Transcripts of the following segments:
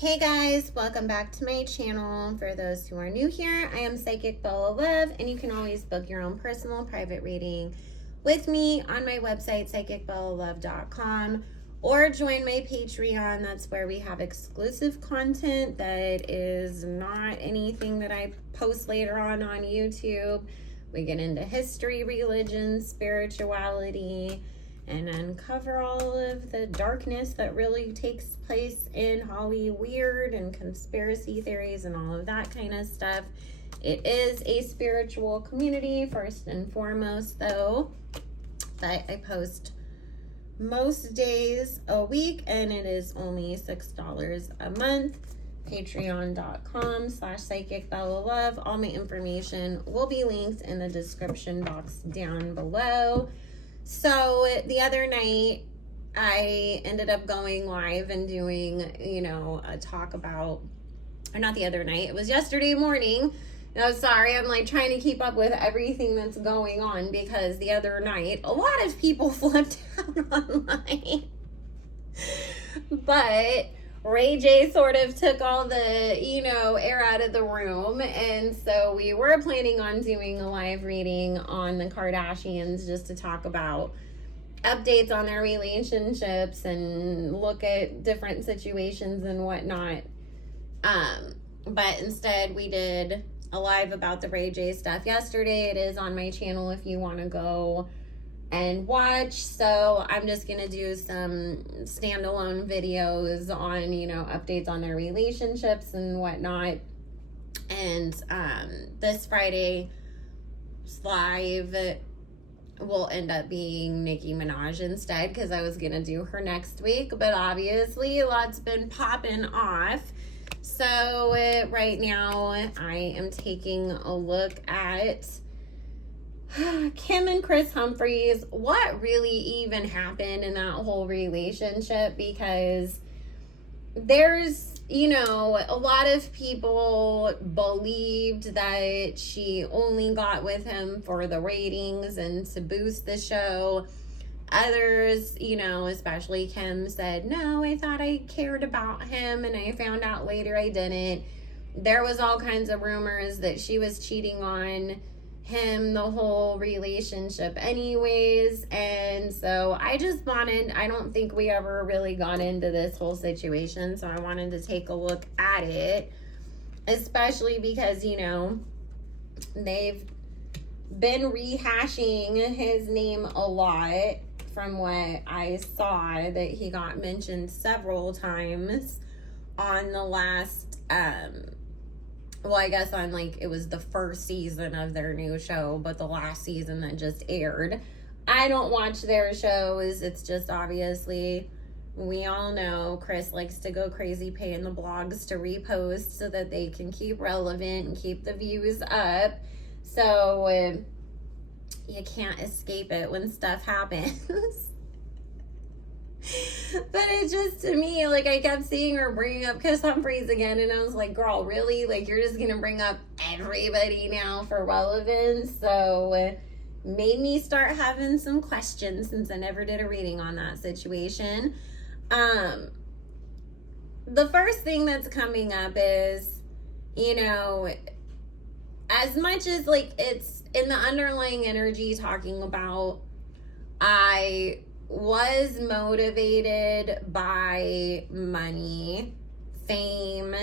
Hey guys, welcome back to my channel. For those who are new here, I am Psychic Bella Love, and you can always book your own personal private reading with me on my website, psychicbellalove.com, or join my Patreon. That's where we have exclusive content that is not anything that I post later on YouTube. We get into history, religion, spirituality, and uncover all of the darkness that really takes place in Hollywood and conspiracy theories and all of that kind of stuff. It is a spiritual community, first and foremost, though. But I post most days a week, and it is only $6 a month. Patreon.com/psychicbellalove. All my information will be linked in the description box down below. So the other night, I ended up going live and doing, a talk about, or not the other night, it was yesterday morning. No, sorry, I'm like trying to keep up with everything that's going on, because the other night, a lot of people flipped out online. But Ray J sort of took all the, air out of the room. And so we were planning on doing a live reading on the Kardashians, just to talk about updates on their relationships and look at different situations and whatnot. But instead we did a live about the Ray J stuff yesterday. It is on my channel if you want to go and watch. So I'm just gonna do some standalone videos on updates on their relationships and whatnot. And this Friday's live will end up being Nicki Minaj instead, because I was gonna do her next week, but obviously a lot's been popping off. So right now I am taking a look at Kim and Kris Humphries. What really even happened in that whole relationship? Because there's, a lot of people believed that she only got with him for the ratings and to boost the show. Others, especially Kim, said, no, I thought I cared about him, and I found out later I didn't. There was all kinds of rumors that she was cheating on him the whole relationship anyways. And so I don't think we ever really got into this whole situation, so I wanted to take a look at it, especially because they've been rehashing his name a lot. From what I saw, that he got mentioned several times on the last I guess on it was the first season of their new show, but the last season that just aired. I don't watch their shows. It's just obviously, we all know Kris likes to go crazy paying the blogs to repost so that they can keep relevant and keep the views up. So you can't escape it when stuff happens. But it just, to me, I kept seeing her bringing up Kris Humphries again, and I was like, girl, really? You're just gonna bring up everybody now for relevance? So made me start having some questions, since I never did a reading on that situation. The first thing that's coming up is, as much as it's in the underlying energy talking about, I was motivated by money, fame,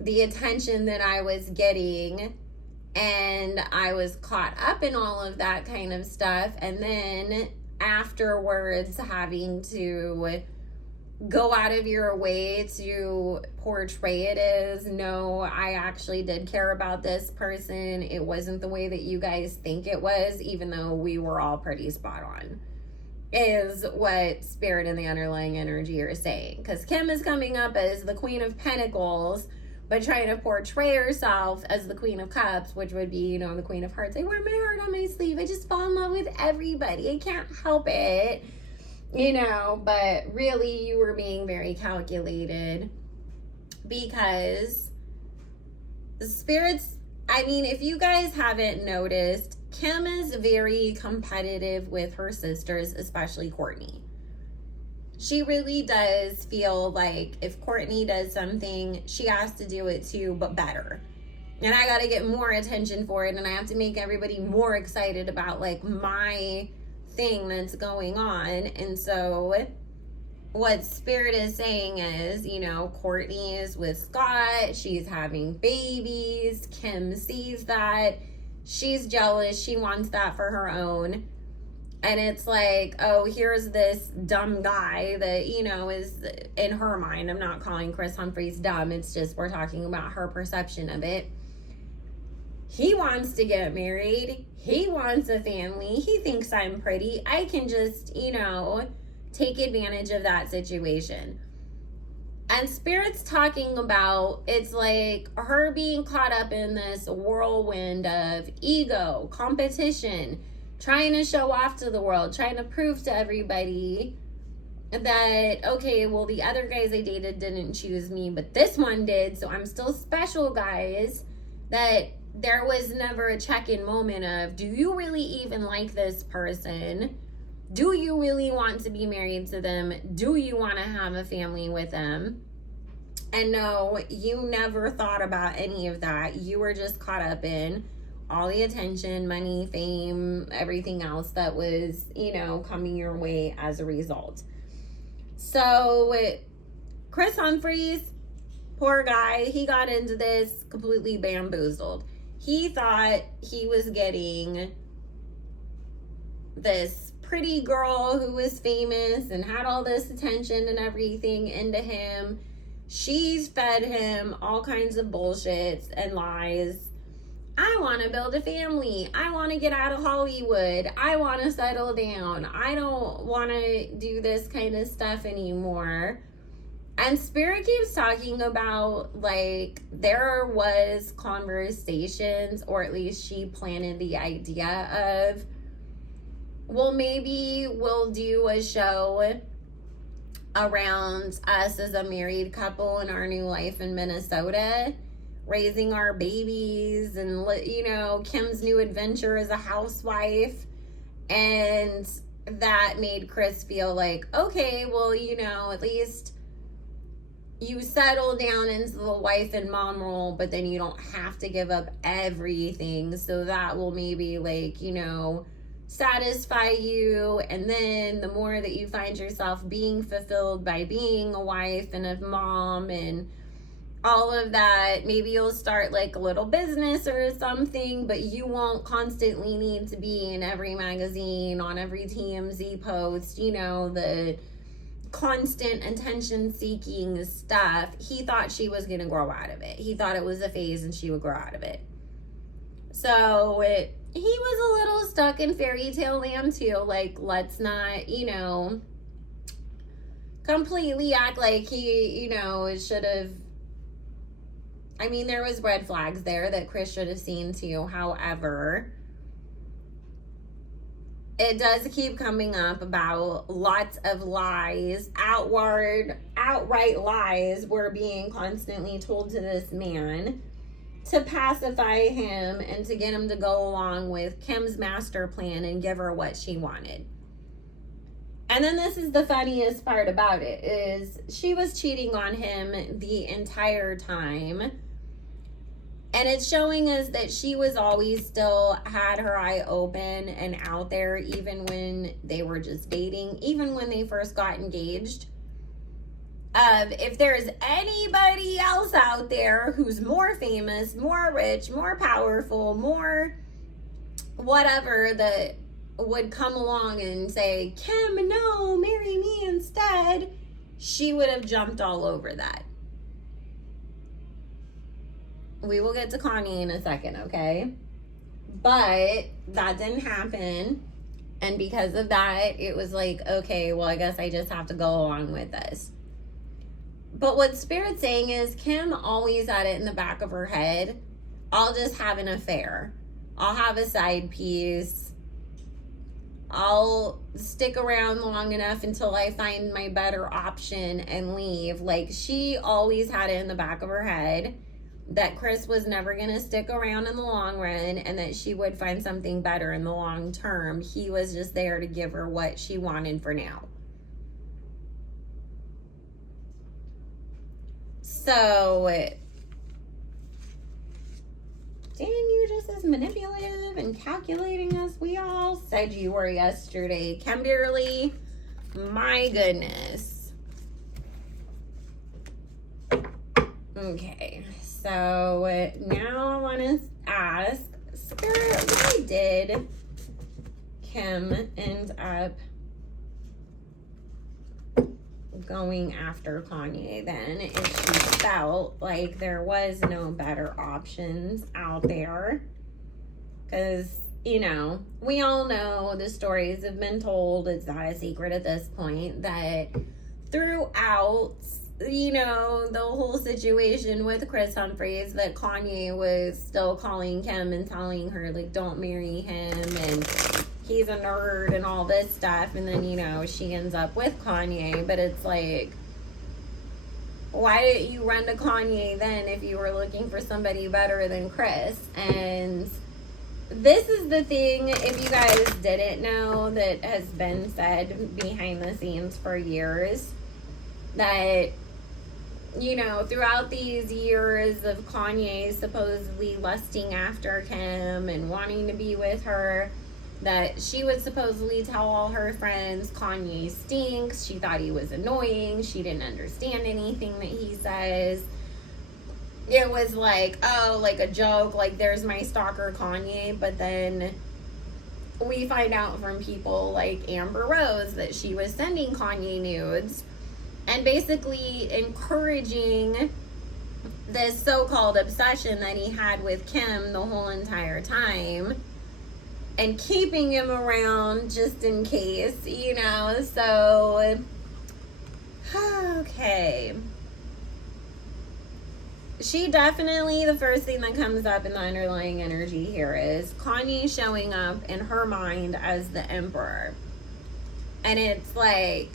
the attention that I was getting, and I was caught up in all of that kind of stuff. And then afterwards, having to go out of your way to portray it as, no, I actually did care about this person. It wasn't the way that you guys think it was, even though we were all pretty spot on, is what Spirit and the underlying energy are saying. Because Kim is coming up as the Queen of Pentacles, but trying to portray herself as the Queen of Cups, which would be, the Queen of Hearts. I wear my heart on my sleeve. I just fall in love with everybody. I can't help it. But really you were being very calculated, because the spirits, if you guys haven't noticed, Kim is very competitive with her sisters, especially Courtney. she really does feel like if Kourtney does something, she has to do it too, but better. And I got to get more attention for it, and I have to make everybody more excited about like my thing that's going on. And so what Spirit is saying is, you know, Kourtney is with Scott, she's having babies, Kim sees that, she's jealous, she wants that for her own. And it's like, oh, here's this dumb guy that, you know, is in her mind. I'm not calling Kris Humphries dumb. It's just we're talking about her perception of it. He wants to get married. He wants a family. He thinks I'm pretty. I can just, you know, take advantage of that situation. And Spirit's talking about, it's like her being caught up in this whirlwind of ego, competition, trying to show off to the world, trying to prove to everybody that, okay, well, the other guys I dated didn't choose me, but this one did, so I'm still special, guys. That there was never a check-in moment of, do you really even like this person? Do you really want to be married to them? Do you want to have a family with them? And no, you never thought about any of that. You were just caught up in all the attention, money, fame, everything else that was, you know, coming your way as a result. So Kris Humphries, poor guy, he got into this completely bamboozled. He thought he was getting this pretty girl who was famous and had all this attention and everything into him. She's fed him all kinds of bullshits and lies. I want to build a family. I want to get out of Hollywood. I want to settle down. I don't want to do this kind of stuff anymore. And Spirit keeps talking about, like, there was conversations, or at least she planted the idea of, well, maybe we'll do a show around us as a married couple in our new life in Minnesota, raising our babies, and, you know, Kim's new adventure as a housewife. And that made Kris feel like, okay, well, you know, at least you settle down into the wife and mom role, but then you don't have to give up everything. So that will maybe, like, you know, satisfy you. And then the more that you find yourself being fulfilled by being a wife and a mom and all of that, maybe you'll start like a little business or something, but you won't constantly need to be in every magazine, on every TMZ post, you know, the constant attention seeking stuff. He thought she was going to grow out of it. He thought it was a phase and she would grow out of it. So he was a little stuck in fairy tale land too. Like, let's not, you know, completely act like he, you know, should have. I mean, there was red flags there that Kris should have seen too. However, it does keep coming up about lots of lies, outright lies were being constantly told to this man to pacify him and to get him to go along with Kim's master plan and give her what she wanted. And then this is the funniest part about it, is she was cheating on him the entire time. And it's showing us that she was always still had her eye open and out there, even when they were just dating, even when they first got engaged. If there's anybody else out there who's more famous, more rich, more powerful, more whatever, that would come along and say, Kim, no, marry me instead, she would have jumped all over that. We will get to Kanye in a second, okay? But that didn't happen. And because of that, it was like, okay, well, I guess I just have to go along with this. But what Spirit's saying is Kim always had it in the back of her head, I'll just have an affair. I'll have a side piece. I'll stick around long enough until I find my better option and leave. Like, she always had it in the back of her head that Kris was never going to stick around in the long run and that she would find something better in the long term. He was just there to give her what she wanted for now. So, Dan, you're just as manipulative and calculating as we all said you were yesterday. Kimberly, my goodness. Okay, so now I want to ask, Spirit, why did Kim end up going after Kanye then, if she felt like there was no better options out there? Because, you know, we all know the stories have been told, it's not a secret at this point, that throughout, you know, the whole situation with Kris Humphries, that Kanye was still calling Kim and telling her, like, don't marry him and he's a nerd and all this stuff. And then, you know, she ends up with Kanye. But it's like, why didn't you run to Kanye then if you were looking for somebody better than Kris? And this is the thing, if you guys didn't know, that has been said behind the scenes for years, that, you know, throughout these years of Kanye supposedly lusting after Kim and wanting to be with her, that she would supposedly tell all her friends Kanye stinks, she thought he was annoying, she didn't understand anything that he says. It was like, oh, like a joke, like there's my stalker Kanye. But then we find out from people like Amber Rose that she was sending Kanye nudes and basically encouraging this so-called obsession that he had with Kim the whole entire time, and keeping him around just in case, you know. So, okay. She definitely, the first thing that comes up in the underlying energy here is Kanye showing up in her mind as the emperor. And it's like,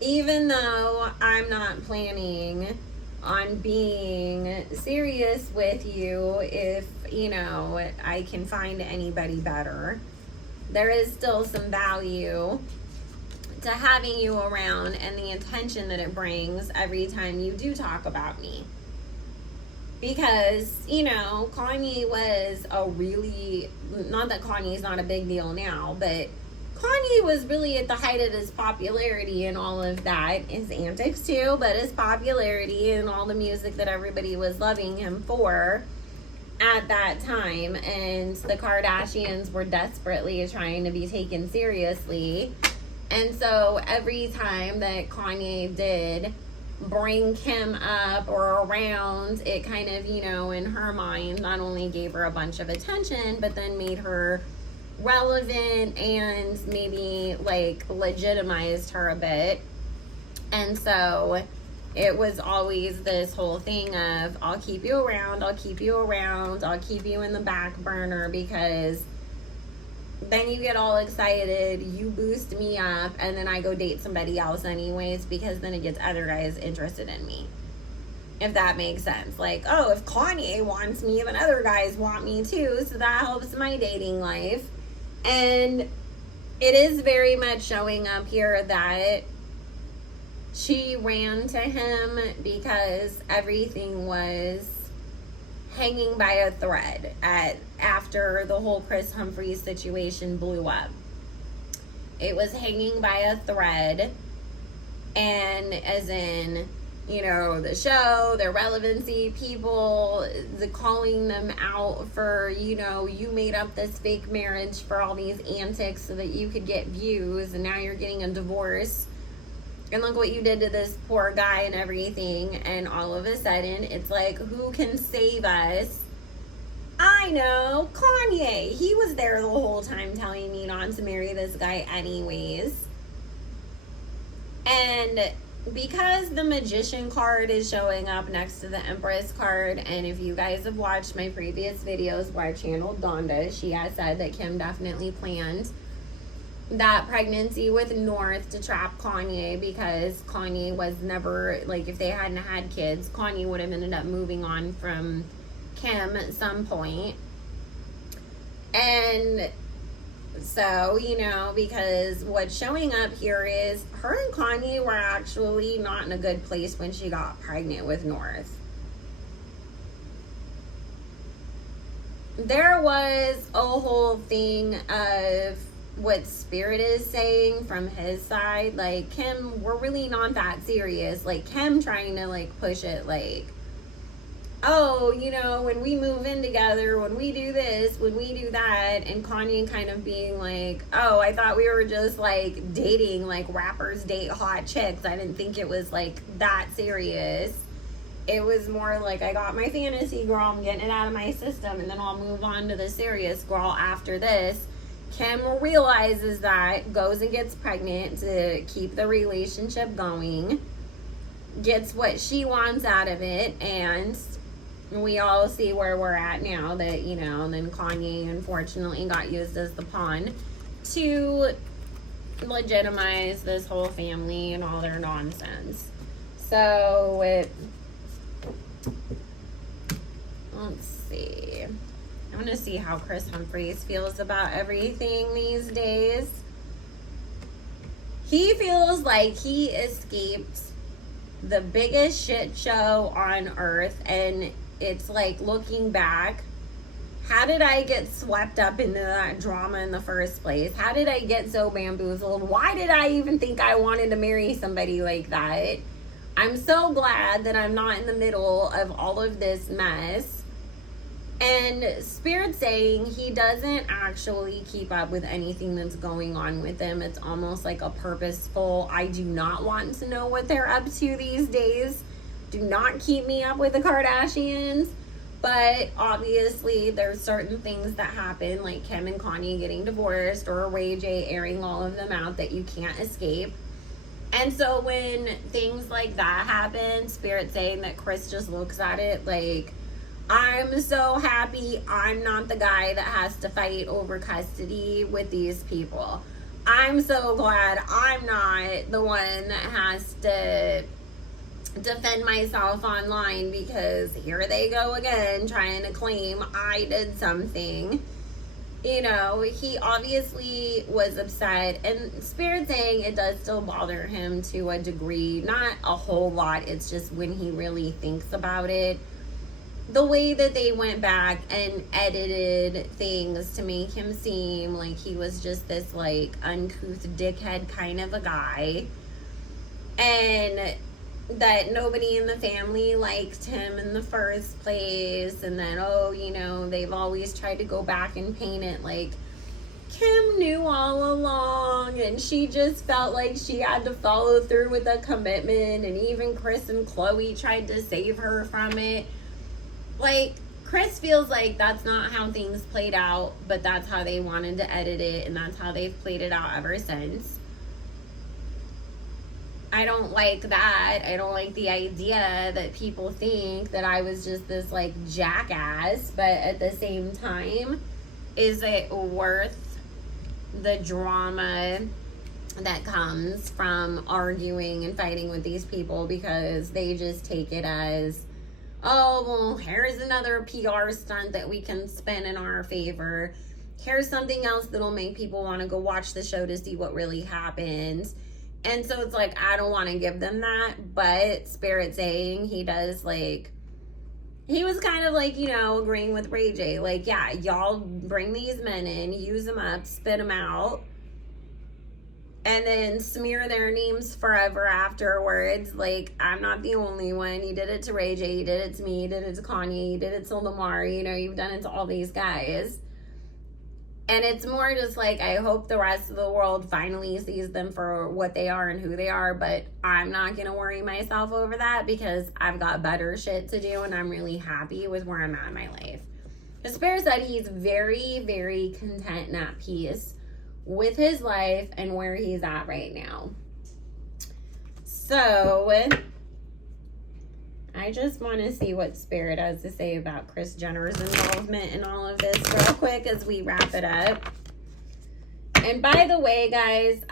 even though I'm not planning on being serious with you, if, you know, I can find anybody better, there is still some value to having you around and the attention that it brings every time you do talk about me. Because, you know, Kanye was a really, not that Kanye's not a big deal now, but Kanye was really at the height of his popularity and all of that, his antics too, but his popularity and all the music that everybody was loving him for at that time. And the Kardashians were desperately trying to be taken seriously. And so every time that Kanye did bring Kim up or around, it kind of, you know, in her mind, not only gave her a bunch of attention, but then made her relevant and maybe like legitimized her a bit. And so it was always this whole thing of, I'll keep you around, I'll keep you around, I'll keep you in the back burner, because then you get all excited, you boost me up, and then I go date somebody else anyways, because then it gets other guys interested in me. If that makes sense. Like, oh, if Kanye wants me, then other guys want me too, so that helps my dating life. And it is very much showing up here that she ran to him because everything was hanging by a thread after the whole Kris Humphries situation blew up. It was hanging by a thread, and as in, you know, the show, their relevancy, people, the calling them out for, you know, you made up this fake marriage for all these antics so that you could get views, and now you're getting a divorce, and look what you did to this poor guy and everything. And all of a sudden it's like, who can save us? I know, Kanye. He was there the whole time telling me not to marry this guy anyways. And because the Magician card is showing up next to the Empress card, and if you guys have watched my previous videos where I channeled Donda, she has said that Kim definitely planned that pregnancy with North to trap Kanye, because Kanye was never, like, if they hadn't had kids, Kanye would have ended up moving on from Kim at some point. And So, because what's showing up here is her and Kanye were actually not in a good place when she got pregnant with North. There was a whole thing of what Spirit is saying from his side. Like, Kim, we're really not that serious. Like, Kim trying to, like, push it, like, oh, when we move in together, when we do this, when we do that, and Kanye kind of being like, oh, I thought we were just, like, dating, like, rappers date hot chicks. I didn't think it was, like, that serious. It was more like, I got my fantasy girl, I'm getting it out of my system, and then I'll move on to the serious girl after this. Kim realizes that, goes and gets pregnant to keep the relationship going, gets what she wants out of it, and we all see where we're at now that, and then Kanye unfortunately got used as the pawn to legitimize this whole family and all their nonsense. So, let's see. I want to see how Kris Humphries feels about everything these days. He feels like he escaped the biggest shit show on earth, and it's like, looking back, how did I get swept up into that drama in the first place? How did I get so bamboozled? Why did I even think I wanted to marry somebody like that? I'm so glad that I'm not in the middle of all of this mess. And Spirit saying he doesn't actually keep up with anything that's going on with them. It's almost like a purposeful, I do not want to know what they're up to these days. Do not keep me up with the Kardashians. But obviously there's certain things that happen, like Kim and Kanye getting divorced, or Ray J airing all of them out, that you can't escape. And so when things like that happen, Spirit saying that Kris just looks at it like, I'm so happy I'm not the guy that has to fight over custody with these people. I'm so glad I'm not the one that has to defend myself online, because here they go again trying to claim I did something. He obviously was upset, and Spirit saying it does still bother him to a degree, not a whole lot. It's just when he really thinks about it, the way that they went back and edited things to make him seem like he was just this, like, uncouth dickhead kind of a guy, and that nobody in the family liked him in the first place, and then, they've always tried to go back and paint it like Kim knew all along, and she just felt like she had to follow through with a commitment, and even Kris and Khloe tried to save her from it. Like, Kris feels like that's not how things played out, but that's how they wanted to edit it, and that's how they've played it out ever since. I don't like that. I don't like the idea that people think that I was just this, like, jackass, but at the same time, is it worth the drama that comes from arguing and fighting with these people, because they just take it as, oh, well, here's another PR stunt that we can spin in our favor. Here's something else that'll make people want to go watch the show to see what really happens. And so it's like, I don't want to give them that, but Spirit saying he does, like, he was kind of like, agreeing with Ray J. Like, yeah, y'all bring these men in, use them up, spit them out, and then smear their names forever afterwards. Like, I'm not the only one. You did it to Ray J, you did it to me, you did it to Kanye, you did it to Lamar, you've done it to all these guys. And it's more just like, I hope the rest of the world finally sees them for what they are and who they are, but I'm not going to worry myself over that, because I've got better shit to do, and I'm really happy with where I'm at in my life. The Spirit said he's very, very content and at peace with his life and where he's at right now. So I just want to see what Spirit has to say about Kris Jenner's involvement in all of this real quick as we wrap it up. And by the way, guys,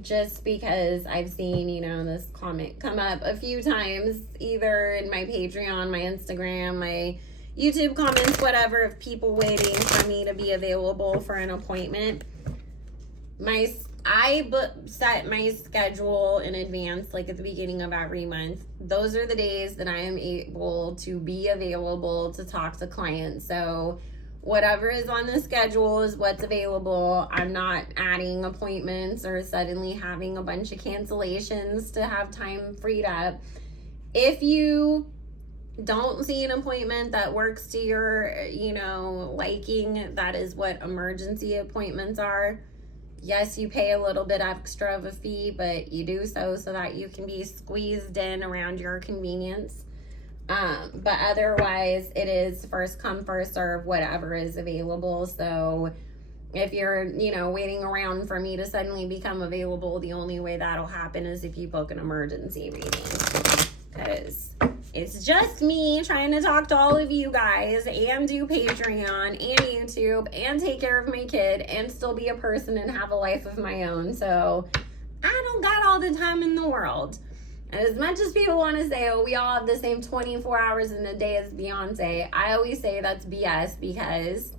just because I've seen, this comment come up a few times, either in my Patreon, my Instagram, my YouTube comments, whatever, of people waiting for me to be available for an appointment. I set my schedule in advance, like at the beginning of every month. Those are the days that I am able to be available to talk to clients. So whatever is on the schedule is what's available. I'm not adding appointments or suddenly having a bunch of cancellations to have time freed up. If you don't see an appointment that works to your, liking, that is what emergency appointments are. Yes, you pay a little bit extra of a fee, but you do so that you can be squeezed in around your convenience. But otherwise, it is first come, first serve, whatever is available. So if you're, waiting around for me to suddenly become available, the only way that'll happen is if you book an emergency reading. Because it's just me trying to talk to all of you guys and do Patreon and YouTube and take care of my kid and still be a person and have a life of my own. So I don't got all the time in the world. And as much as people want to say, oh, we all have the same 24 hours in a day as Beyonce, I always say that's BS, because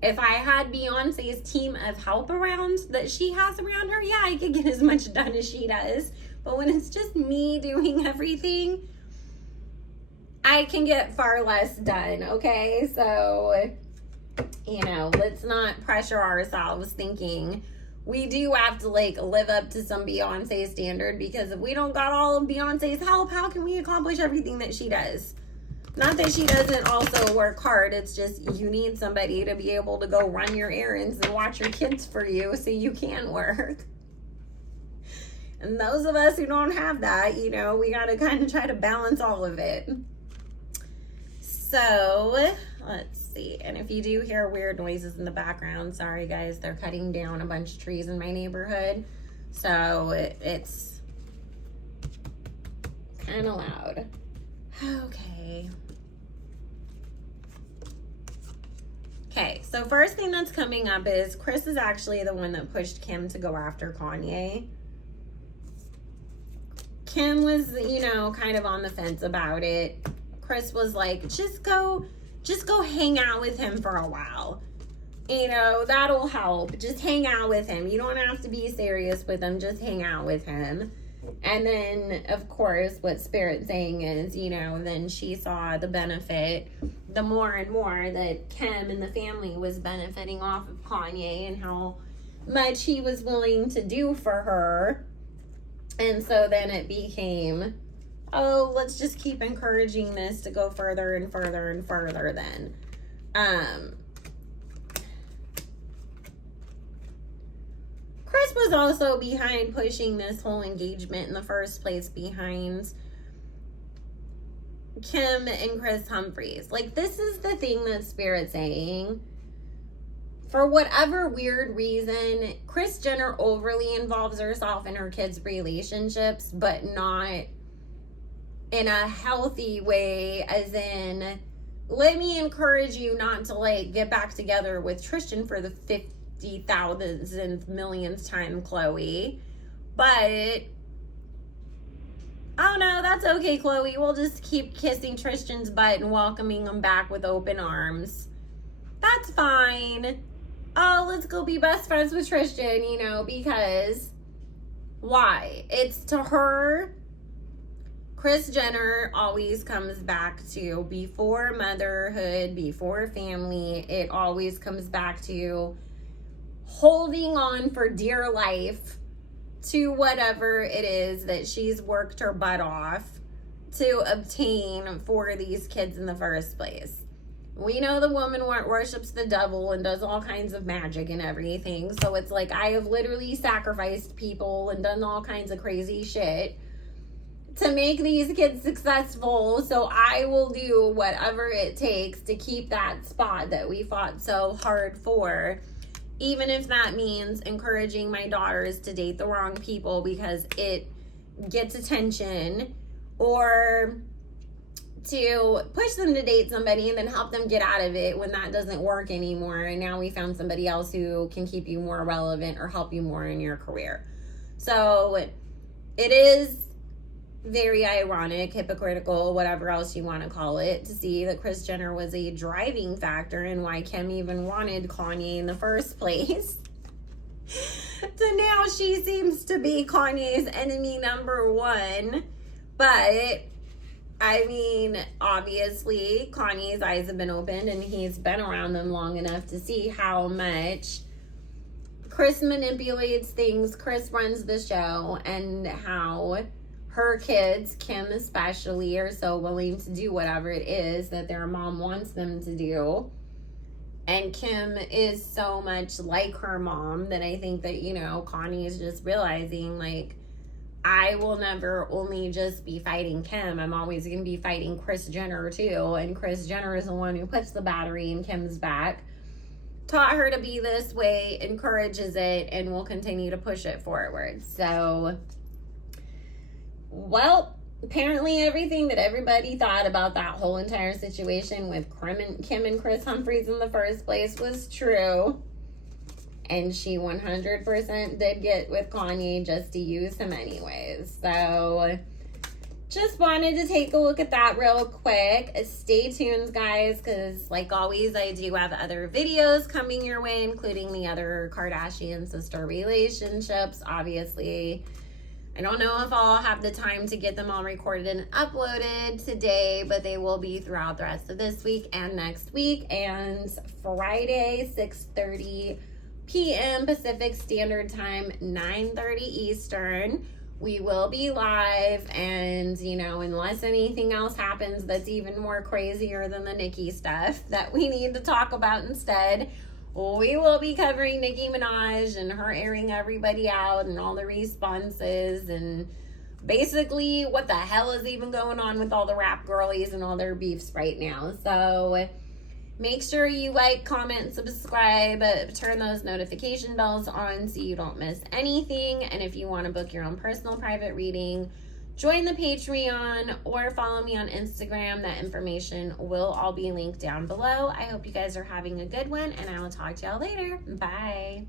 if I had Beyonce's team of help around that she has around her, yeah, I could get as much done as she does. But when it's just me doing everything, I can get far less done, okay? So, let's not pressure ourselves thinking we do have to, live up to some Beyonce standard, because if we don't got all of Beyonce's help, how can we accomplish everything that she does? Not that she doesn't also work hard. It's just you need somebody to be able to go run your errands and watch your kids for you so you can work. And those of us who don't have that, we got to kind of try to balance all of it. So, let's see. And if you do hear weird noises in the background, sorry guys, they're cutting down a bunch of trees in my neighborhood. So, it's kind of loud. Okay. Okay, so first thing that's coming up is Kris is actually the one that pushed Kim to go after Kanye. Kim was, kind of on the fence about it. Kris was like, just go hang out with him for a while. That'll help. Just hang out with him. You don't have to be serious with him. Just hang out with him. And then, of course, what Spirit's saying is, then she saw the benefit, the more and more that Kim and the family was benefiting off of Kanye and how much he was willing to do for her. And so then it became, oh, let's just keep encouraging this to go further and further and further then. Kris was also behind pushing this whole engagement in the first place behind Kim and Kris Humphries. This is the thing that Spirit's saying. For whatever weird reason, Kris Jenner overly involves herself in her kids' relationships, but not in a healthy way, as in, let me encourage you not to get back together with Tristan for the 50,000th millionth time, Chloe. But, oh no, that's okay, Chloe. We'll just keep kissing Tristan's butt and welcoming him back with open arms. That's fine. Oh, let's go be best friends with Tristan, because why? It's to her. Kris Jenner always comes back to, before motherhood, before family, it always comes back to holding on for dear life to whatever it is that she's worked her butt off to obtain for these kids in the first place. We know the woman worships the devil and does all kinds of magic and everything. So it's I have literally sacrificed people and done all kinds of crazy shit to make these kids successful. So I will do whatever it takes to keep that spot that we fought so hard for. Even if that means encouraging my daughters to date the wrong people because it gets attention, or to push them to date somebody and then help them get out of it when that doesn't work anymore. And now we found somebody else who can keep you more relevant or help you more in your career. So it is very ironic, hypocritical, whatever else you want to call it, to see that Kris Jenner was a driving factor in why Kim even wanted Kanye in the first place. So now she seems to be Kanye's enemy number one. But, I mean, obviously, Kanye's eyes have been opened and he's been around them long enough to see how much Kris manipulates things, Kris runs the show, and how her kids, Kim especially, are so willing to do whatever it is that their mom wants them to do. And Kim is so much like her mom that I think that, you know, Kanye is just realizing, like, I will never only just be fighting Kim. I'm always going to be fighting Kris Jenner, too. And Kris Jenner is the one who puts the battery in Kim's back, taught her to be this way, encourages it, and will continue to push it forward. So, well, apparently everything that everybody thought about that whole entire situation with Kim and Kris Humphries in the first place was true. And she 100% did get with Kanye just to use him anyways. So, just wanted to take a look at that real quick. Stay tuned, guys, because like always, I do have other videos coming your way, including the other Kardashian sister relationships. Obviously, I don't know if I'll have the time to get them all recorded and uploaded today, but they will be throughout the rest of this week and next week. And Friday, 6:30 p.m. Pacific Standard Time, 9:30 Eastern. We will be live, and, you know, unless anything else happens that's even more crazier than the Nicki stuff that we need to talk about instead, we will be covering Nicki Minaj and her airing everybody out and all the responses and basically what the hell is even going on with all the rap girlies and all their beefs right now. So make sure you like, comment, subscribe, turn those notification bells on so you don't miss anything. And if you want to book your own personal private reading, join the Patreon or follow me on Instagram. That information will all be linked down below. I hope you guys are having a good one, and I will talk to y'all later. Bye.